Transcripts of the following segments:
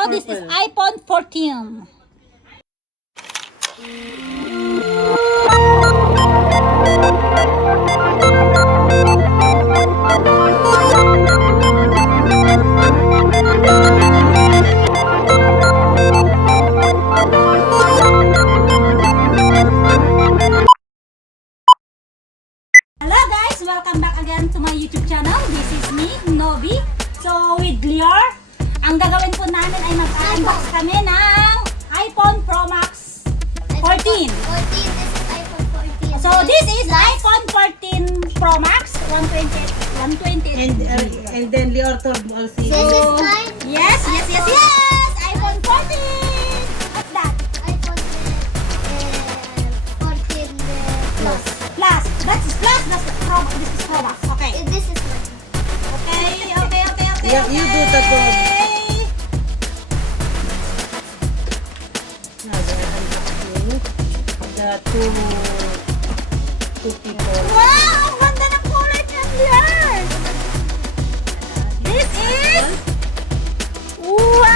So this is iPhone 14. Hello guys! Welcome back again to my YouTube channel. This is me, Novi. So with Lior, ang gagawin po namin ay mag-unbox kami ng iPhone Promax 14. So this is iPhone 14 Promax 120. And then Lior told me also. This is mine. Yes! iPhone 14! What's that? iPhone 14 Plus. Plus. That's plus. That's Promax. This is Promax. Okay. This is mine. Okay. Yeah, you do the gold. Now they're unboxing the two people. Wow! Ang ganda ng kulay niya, Lior! This is... Wow!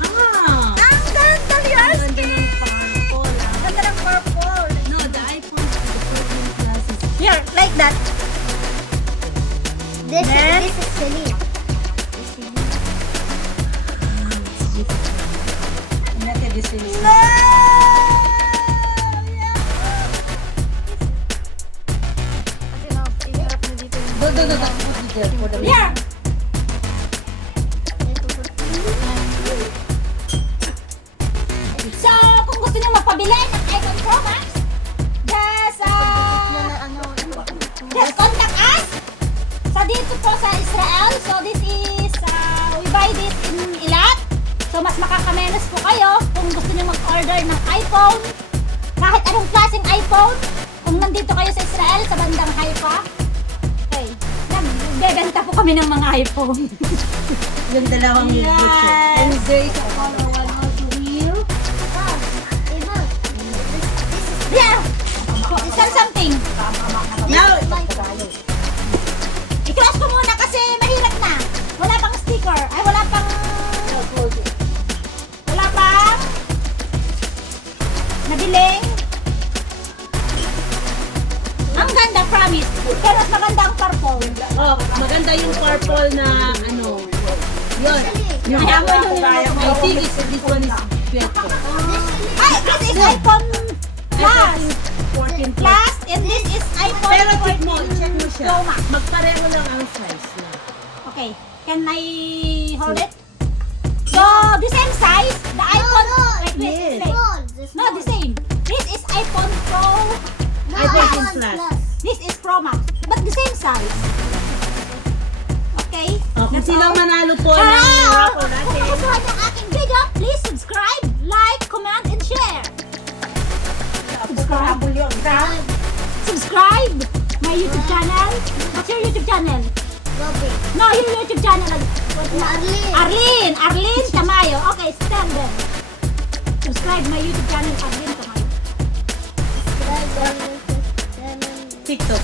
Ah! Ang ganda, Lior! Ganda ng purple. Ang ganda ng purple. No, the iPhone 14 Plus is Here, like that. This Then- is Celine. not a decision. No! Go. Put it there for the Here! So, kung gusto nyo magpabili ng iPhone Pro Max, just contact us sa dito po sa Israel. So, this is, we buy this in Ilat. So, mas makakamenos po kayo kung gusto nyo mag-order ng iPhone. Kahit anong klaseng iPhone. Kung nandito kayo sa Israel, sa bandang Haifa. Okay. Nagbebenta po kami ng mga iPhone. yung dalawang butcher. And there is a color one also here. Yeah! Sell something. Now, I-close ko muna kasi mahirap na. Wala pang sticker. Ay, wala pang nabiling. Ang ganda, promise. Pero mas maganda ang purple. oh, maganda yung purple na ano. Yun. Yung Ay, ako hawak ko yung- kaya. I think this one is better. Ay, this is iPhone Plus. 14 Plus. Plus, and this is iPhone Pero check 14 mo, check mo siya. Pro Max. Magpareho lang ang size niya. Okay, can I hold it? So, the same size, the iPhone, like this, Yes. wait. No, the same. This is iPhone Pro, iPhone Plus. this is Pro Max, but the same size. Okay? Oh, kung That's sino all. manalo po ng raffle Kung natin. nagustuhan ng aking video, please subscribe, like, comment, and share. Subscribe my YouTube channel. What's your YouTube channel? No, your YouTube channel. Arlene Tamayo. Okay, stand there. Subscribe my YouTube channel, Arlene Tamayo. TikTok.